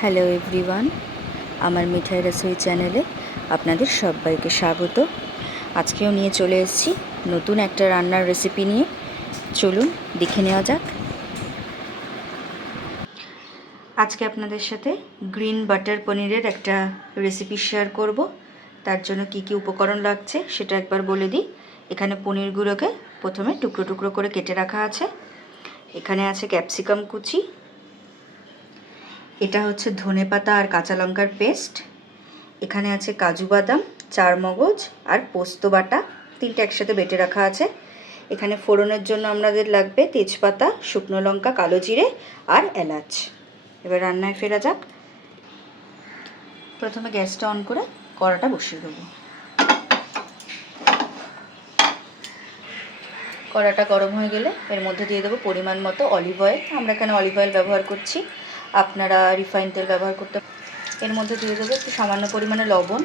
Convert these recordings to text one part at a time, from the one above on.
Hello everyone, আমার মিঠাই রসোই চ্যানেলে আপনাদের সবাইকে স্বাগত। আজকেও নিয়ে চলে এসেছি নতুন একটা রান্নার রেসিপি নিয়ে। চলুন দেখে নেওয়া যাক। আজকে আপনাদের সাথে গ্রিন বাটার পনিরের একটা রেসিপি শেয়ার করব। তার জন্য কি কি উপকরণ লাগছে সেটা একবার বলে দিই। এখানে পনিরগুলোকে প্রথমে টুকরো টুকরো করে কেটে রাখা আছে। এখানে আছে ক্যাপসিকাম কুচি, এটা হচ্ছে ধনেপাতা আর কাঁচা লঙ্কার পেস্ট, এখানে আছে কাজু বাদাম, চারমগজ আর পোস্ত বাটা, তিনটে একসাথে বেটে রাখা আছে। এখানে ফোড়নের জন্য আমাদের লাগবে তেজপাতা, শুকনো লঙ্কা, কালো জিরে আর এলাচ। এবার রান্নায় ফেরা যাক। প্রথমে গ্যাসটা অন করে কড়াটা বসিয়ে দেবো। কড়াটা গরম হয়ে গেলে এর মধ্যে দিয়ে দেবো পরিমাণ মতো অলিভ অয়েল। আমরা এখানে অলিভ অয়েল ব্যবহার করছি, আপনারা রিফাইন তেল ব্যবহার করতে। এর মধ্যে দিয়ে দেবো একটু সামান্য পরিমাণে লবণ।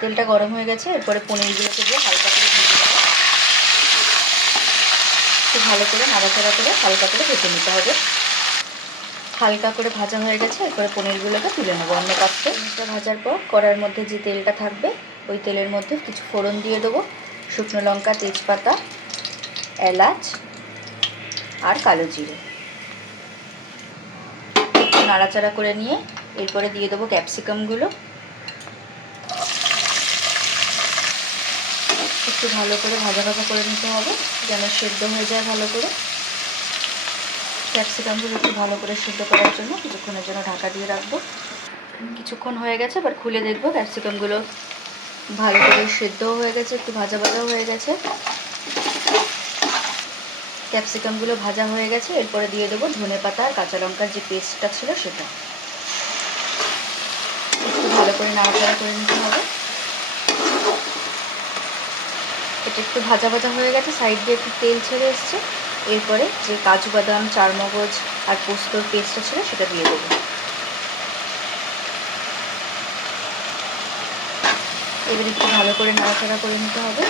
তেলটা গরম হয়ে গেছে, এরপরে পনিরগুলোকে দিয়ে হালকা করে ভেজে নেবো। একটু ভালো করে নাড়াচাড়া করে হালকা করে ভেজে নিতে হবে। হালকা করে ভাজা হয়ে গেছে, এরপরে পনিরগুলোকে তুলে নেবো অন্য পাত্রে। পনিরটা ভাজার পর কড়ার মধ্যে যে তেলটা থাকবে ওই তেলের মধ্যে কিছু ফোড়ন দিয়ে দেবো, শুকনো লঙ্কা, তেজপাতা, এলাচ আর কালো জিরে। একটু নাড়াচাড়া করে নিয়ে এরপরে দিয়ে দেবো ক্যাপসিকামগুলো। একটু ভালো করে ভাজা ভাজা করে নিতে হবে যেন সেদ্ধ হয়ে যায় ভালো করে। ক্যাপসিকামগুলো একটু ভালো করে সেদ্ধ করার জন্য কিছুক্ষণের জন্য ঢাকা দিয়ে রাখবো। কিছুক্ষণ হয়ে গেছে, এবার খুলে দেখবো ক্যাপসিকামগুলো ভালো করে সেদ্ধও হয়ে গেছে, একটু ভাজা ভাজাও হয়ে গেছে। ক্যাপসিকামগুলো ভাজা হয়ে গেছে, এরপরে দিয়ে দেবো ধনেপাতা আর কাঁচা লঙ্কার যে পেস্টটা ছিল সেটা। একটু ভালো করে নাড়াচাড়া করে নিতে হবে। এটা একটু ভাজা ভাজা হয়ে গেছে, সাইড দিয়ে একটু তেল ছেড়ে এসছে। এরপরে যে কাজু বাদাম, চারমগজ আর পোস্তর পেস্টটা ছিল সেটা দিয়ে দেবো। এবার একটু ভালো করে নাড়াচাড়া করে নিতে হবে।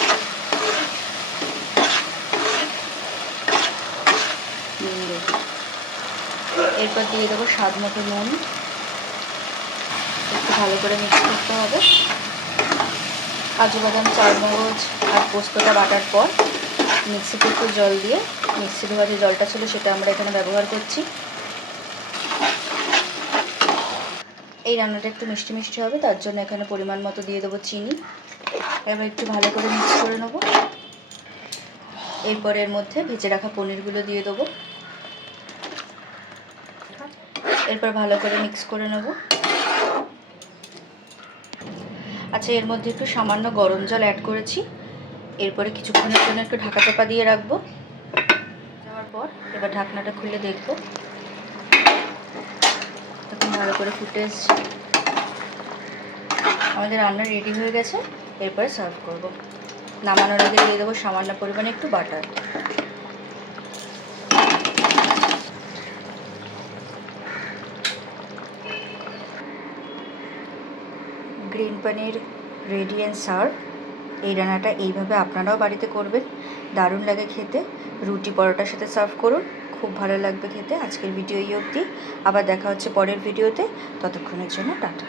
এরপর দিয়ে দেবো স্বাদ মতো নুন। একটু ভালো করে মিক্স করতে হবে। কাজু বাদাম, চারমগজ আর পোস্তটা বাটার পর মিক্সিতে একটু জল দিয়ে, মিক্সি ধোয়া যে জলটা ছিল সেটা আমরা এখানে ব্যবহার করছি। এই রান্নাটা একটু মিষ্টি মিষ্টি হবে, তার জন্য এখানে পরিমাণ মতো দিয়ে দেবো চিনি। এবার একটু ভালো করে মিক্স করে নেবো। এরপর এর মধ্যে ভেজে রাখা পনিরগুলো দিয়ে দেবো। এরপর ভালো করে মিক্স করে নেব। আচ্ছা, এর মধ্যে একটু সামান্য গরম জল অ্যাড করেছি। এরপরে কিছুক্ষণের জন্য একটু ঢাকা চাপা দিয়ে রাখবো। যাওয়ার পর এবার ঢাকনাটা খুলে দেখবো, তখন ভালো করে ফুটে এসছে। আমাদের রান্না রেডি হয়ে গেছে। এরপরে সার্ভ করব। নামানোর আগে দিয়ে দেবো সামান্য পরিমাণে একটু butter. Green paneer ready and serve. এই রান্নাটা এইভাবে আপনারাও বাড়িতে করবেন, দারুণ লাগে খেতে। রুটি পরোটার সাথে সার্ভ করুন, খুব ভালো লাগবে খেতে। আজকের ভিডিও এই অবধি, আবার দেখা হচ্ছে পরের ভিডিওতে। ততক্ষণের জন্য টাটা।